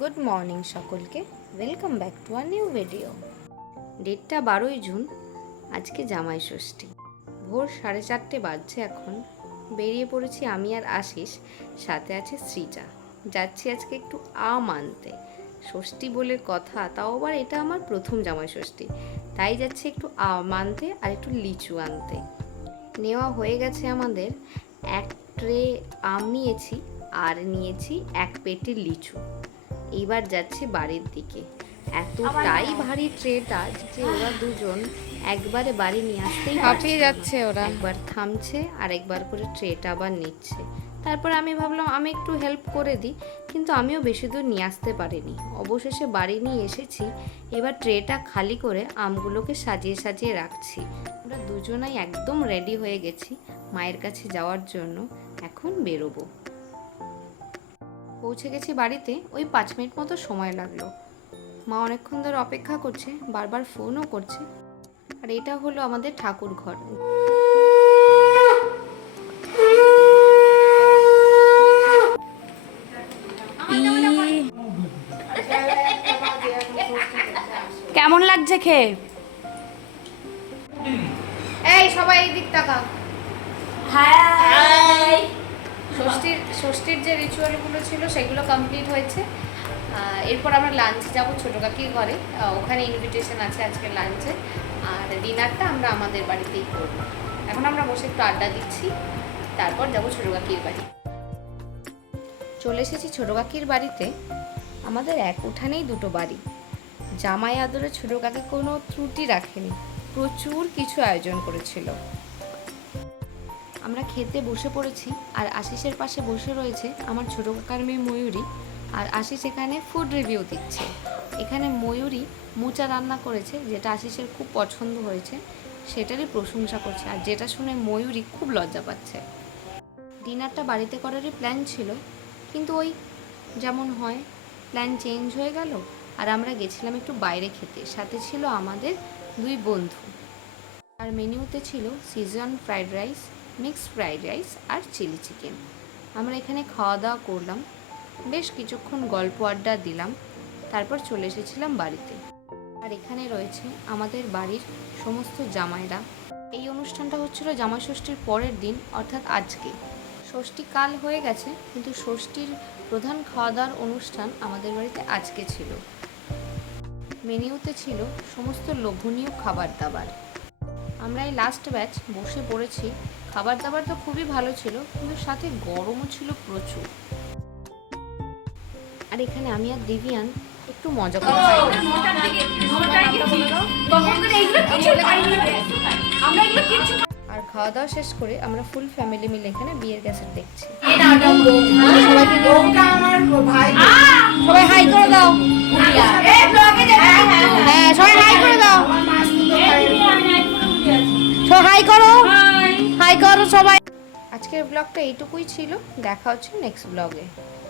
Good morning সকলকে, welcome back to a new video. ডেটটা 12ই June, আজকে জামাই ষষ্ঠী। ভোর 4:30 বাজছে এখন। বেরিয়ে পড়েছি আমি আর আশিস, সাথে আছে সৃজা। যাচ্ছি আজকে একটু আম আনতে। ষষ্ঠী বলে কথা, তাও আবার এটা আমার প্রথম জামাই ষষ্ঠী, তাই যাচ্ছি একটু আম আনতে আর একটু লিচু আনতে। নেওয়া হয়ে গেছে আমাদের। এক ট্রে আম নিয়েছি আর নিয়েছি এক পেটি লিচু। এইবার যাচ্ছি বাড়ির দিকে। এতটাই ভারী ট্রেটা যে ওরা দুজন একবারে বাড়ি নিয়ে আসতেই হাঁপিয়ে যাচ্ছে ওরা। একবার থামছে আর একবার করে ট্রেটা আবার নিচ্ছে। তারপর আমি ভাবলাম আমি একটু হেল্প করে দিই, কিন্তু আমিও বেশি দূর নিয়ে আসতে পারিনি। অবশেষে বাড়ি নিয়ে এসেছি। এবার ট্রেটা খালি করে আমগুলোকে সাজিয়ে সাজিয়ে রাখছি। আমরা দুজনাই একদম রেডি হয়ে গেছি মায়ের কাছে যাওয়ার জন্য। এখন বেরোবো। পৌঁছে গেছি বাড়িতে, ওই 5 মিনিট মতো সময় লাগলো। মা অনেকক্ষণ ধরে অপেক্ষা করছে, বারবার ফোনও করছে। আর এটা হলো আমাদের ঠাকুর ঘর। কেমন লাগছে খেয়ে? এই সবাই এই দিক তাকা। হাই। ষষ্ঠীর যে রিচুয়ালগুলো ছিল সেগুলো কমপ্লিট হয়েছে। এরপর আমরা লাঞ্চে যাব ছোটো কাকির ঘরে। ওখানে ইনভিটেশন আছে আজকে লাঞ্চে। আর ডিনারটা আমরা আমাদের বাড়িতেই করব। এখন আমরা বসে একটু আড্ডা দিচ্ছি, তারপর যাব ছোটো কাকির বাড়ি। চলে এসেছি ছোটো কাকির বাড়িতে। আমাদের এক উঠানেই দুটো বাড়ি। জামাই আদরে ছোটো কাকি কোনো ত্রুটি রাখেনি, প্রচুর কিছু আয়োজন করেছিল। আমরা খেতে বসে পড়েছি, আর আশিসের পাশে বসে রয়েছে আমার ছোটো কাকার মেয়ে ময়ূরী। আর আশিস এখানে ফুড রিভিউ দিচ্ছে। এখানে ময়ূরী মোচা রান্না করেছে, যেটা আশিসের খুব পছন্দ হয়েছে, সেটারই প্রশংসা করছে। আর যেটা শুনে ময়ূরী খুব লজ্জা পাচ্ছে। ডিনারটা বাড়িতে করারই প্ল্যান ছিল, কিন্তু ওই যেমন হয় প্ল্যান চেঞ্জ হয়ে গেল। আর আমরা গেছিলাম একটু বাইরে খেতে। সাথে ছিল আমাদের 2 বন্ধু। আর মেনুতে ছিল season fried rice, mixed fried rice আর চিলি চিকেন। আমরা এখানে খাওয়া দাওয়া করলাম, বেশ কিছুক্ষণ গল্প আড্ডা দিলাম, তারপর চলে এসেছিলাম বাড়িতে। আর এখানে রয়েছে আমাদের বাড়ির সমস্ত জামাইরা। এই অনুষ্ঠানটা হচ্ছিল জামাই ষষ্ঠীর পরের দিন, অর্থাৎ আজকে। ষষ্ঠী কাল হয়ে গেছে, কিন্তু ষষ্ঠীর প্রধান খাওয়া দাওয়ার অনুষ্ঠান আমাদের বাড়িতে আজকে ছিল। মেনুতে ছিল সমস্ত লোভনীয় খাবার দাবার। আমরা এই লাস্ট ব্যাচ বসে পড়েছি। খাবার দাবার তো খুবই ভালো ছিল, কিন্তু সাথে গরমও ছিল প্রচুর। আর এখানে আমি আর দিবিয়ান একটু মজা করছি। আর খাওয়া দাওয়া শেষ করে আমরা ফুল ফ্যামিলি মিলে এখানে বিয়ের ক্যাসেট দেখছি। সবাই হাই করে দাও। হ্যাঁ, সবাই হাই করে দাও। হাই করো, হাই করো সবাই। আজকের ব্লগটা এইটুকুই ছিল। দেখা হচ্ছে নেক্সট ব্লগে।